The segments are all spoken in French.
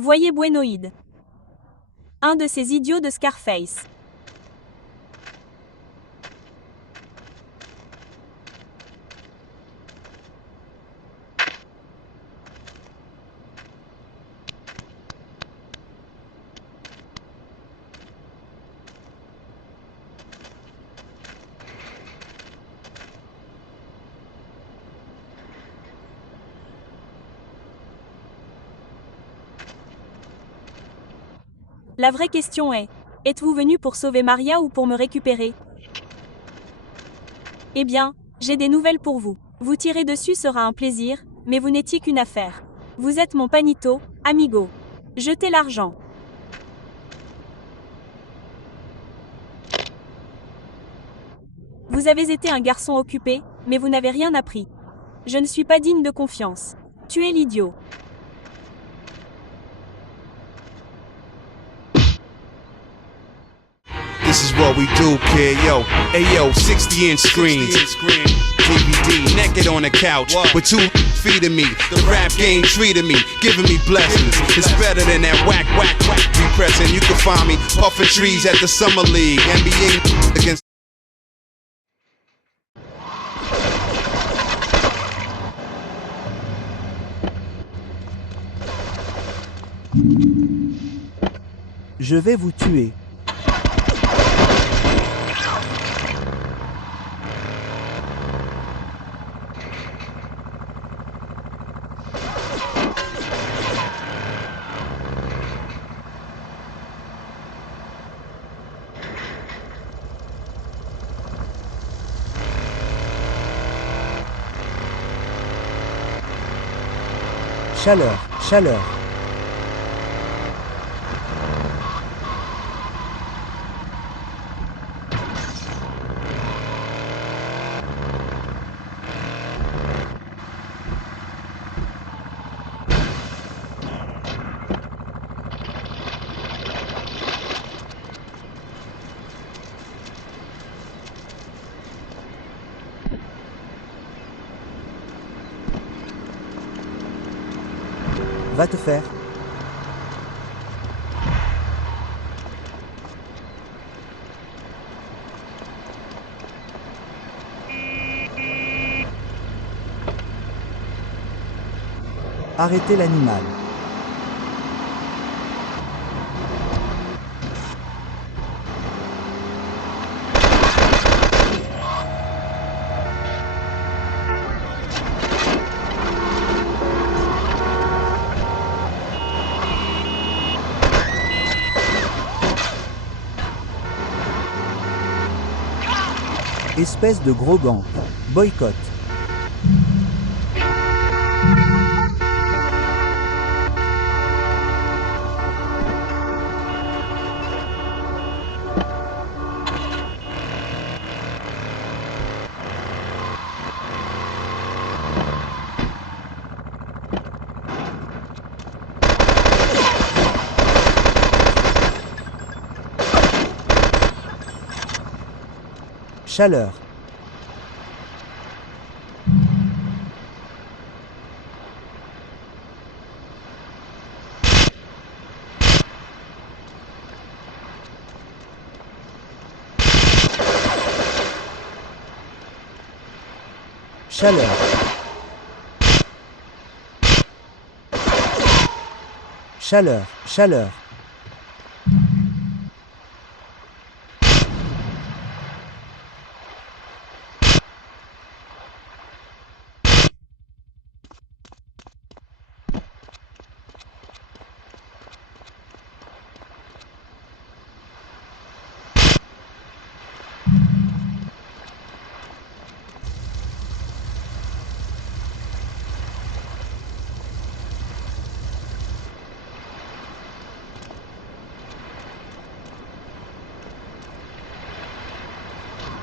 Voyez Buenoïde. Un de ces idiots de Scarface. La vraie question est, êtes-vous venu pour sauver Maria ou pour me récupérer? Eh bien, j'ai des nouvelles pour vous. Vous tirer dessus sera un plaisir, mais vous n'étiez qu'une affaire. Vous êtes mon panito, amigo. Jetez l'argent. Vous avez été un garçon occupé, mais vous n'avez rien appris. Je ne suis pas digne de confiance. Tuez l'idiot. This is what we do, kid, yo. Hey, yo, 60-inch screens. DVD, naked on the couch, with 2 feeding me. The rap game treated me, giving me blessings. It's better than that whack repressing. You can find me puffing trees at the Summer League. NBA against. Je vais vous tuer. Chaleur, chaleur. Va te faire. Arrêtez l'animal. Espèce de gros gant. Boycott. Chaleur. Chaleur. Chaleur, chaleur.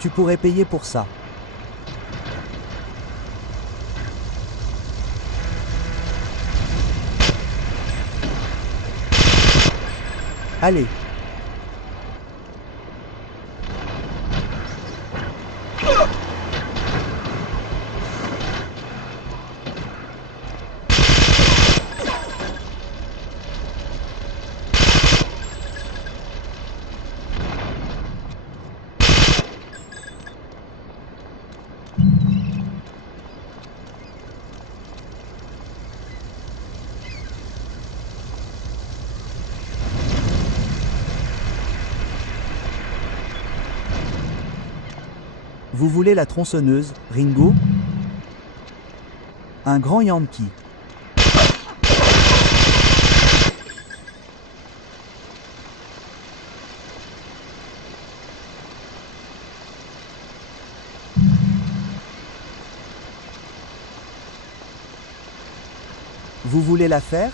Tu pourrais payer pour ça. Allez. Vous voulez la tronçonneuse, Ringo? Un grand Yankee. Vous voulez la faire?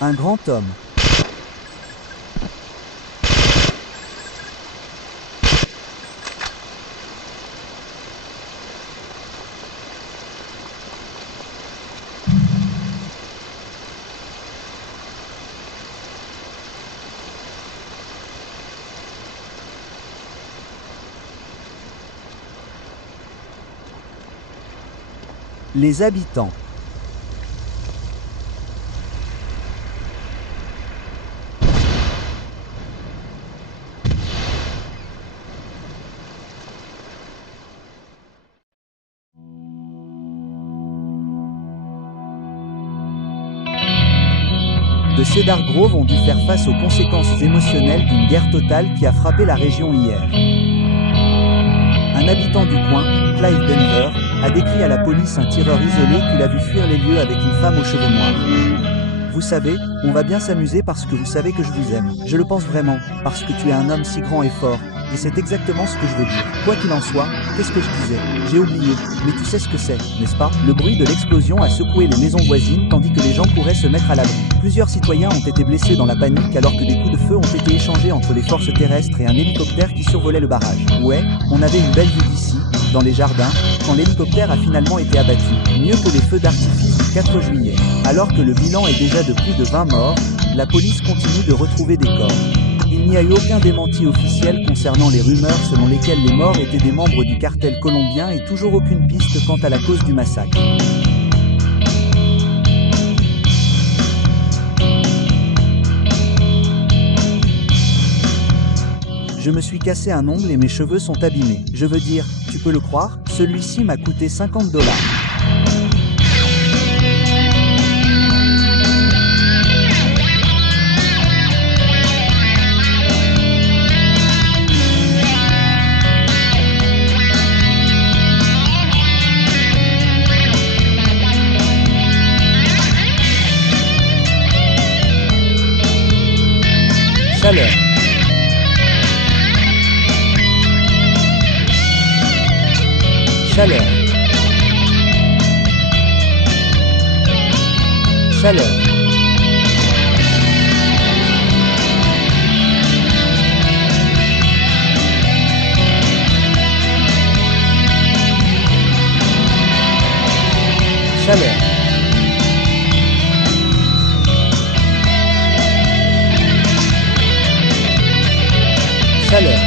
Un grand homme. Les habitants. De Cedar Grove ont dû faire face aux conséquences émotionnelles d'une guerre totale qui a frappé la région hier. Un habitant du coin, Clive Denver, a décrit à la police un tireur isolé qu'il a vu fuir les lieux avec une femme aux cheveux noirs. Vous savez, on va bien s'amuser parce que vous savez que je vous aime. Je le pense vraiment, parce que tu es un homme si grand et fort, et c'est exactement ce que je veux dire. Quoi qu'il en soit, qu'est-ce que je disais? J'ai oublié, mais tu sais ce que c'est, n'est-ce pas? Le bruit de l'explosion a secoué les maisons voisines tandis que les gens couraient se mettre à l'abri. Plusieurs citoyens ont été blessés dans la panique alors que des coups de feu ont été échangés entre les forces terrestres et un hélicoptère qui survolait le barrage. Ouais, on avait une belle vue d'ici, dans les jardins, quand l'hélicoptère a finalement été abattu. Mieux que les feux d'artifice du 4 juillet. Alors que le bilan est déjà de plus de 20 morts, la police continue de retrouver des corps. Il n'y a eu aucun démenti officiel concernant les rumeurs selon lesquelles les morts étaient des membres du cartel colombien et toujours aucune piste quant à la cause du massacre. Je me suis cassé un ongle et mes cheveux sont abîmés. Je veux dire, tu peux le croire, celui-ci m'a coûté $50. Chaleur. Chaleur. Chaleur. Chaleur. Chaleur.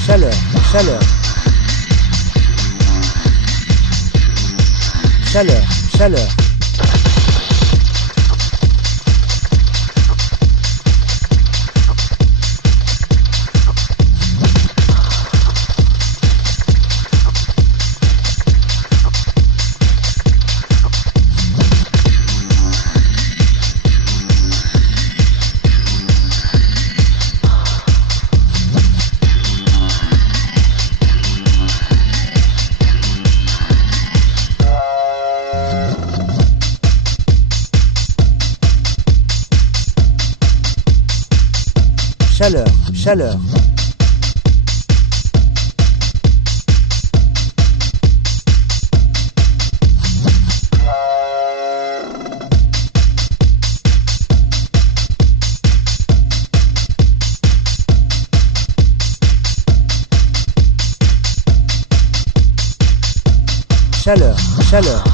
Chaleur, chaleur. Chaleur, chaleur. Chaleur, chaleur. Chaleur, chaleur.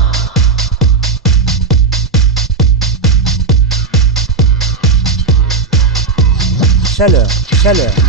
Chaleur, chaleur.